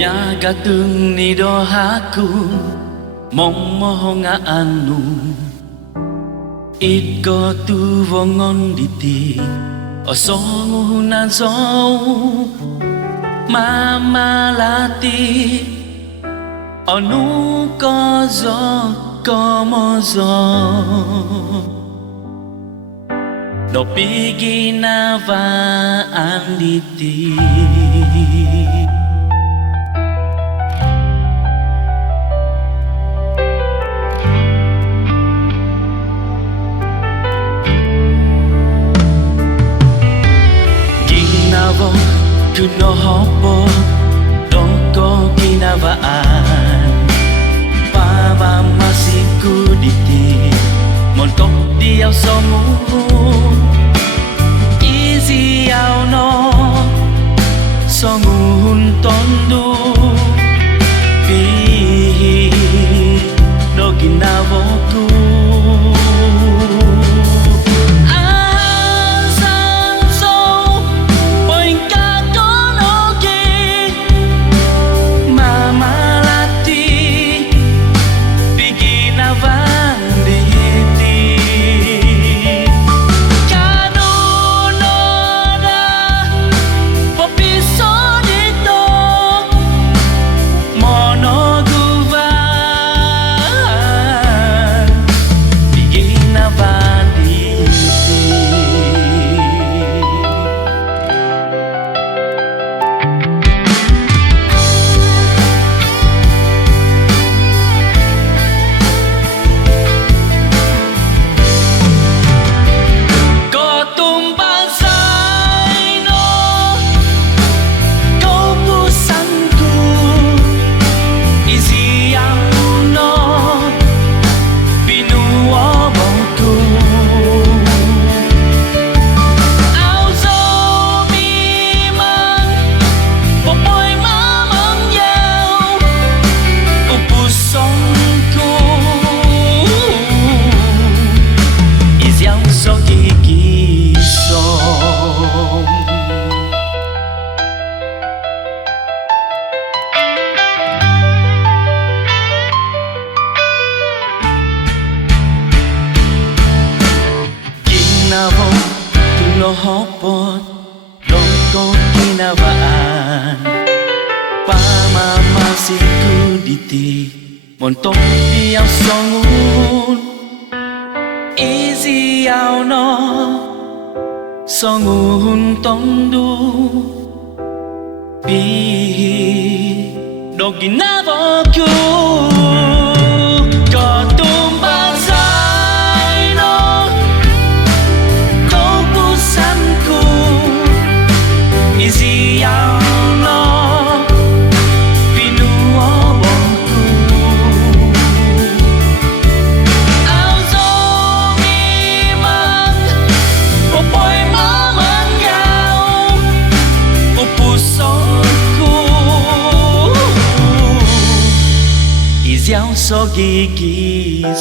Miaga tung ni do haku mong mo nga anu it ko tu vongon diti o songu na zau mama lati onu ko zo ko mo zo no pigi na va anditi kuno hopo doko kinavaan pava masih kuditi montok diau somu Iziau no somu tondu pi do kinavoku hopot doko kinavaan pama masih kuditi montok diau songun Iziau no songun tondu pi do kinavoku Iziau no pinuo bongku Auzo mimang popoy mamanggaw Upuson ku Iziau so gigison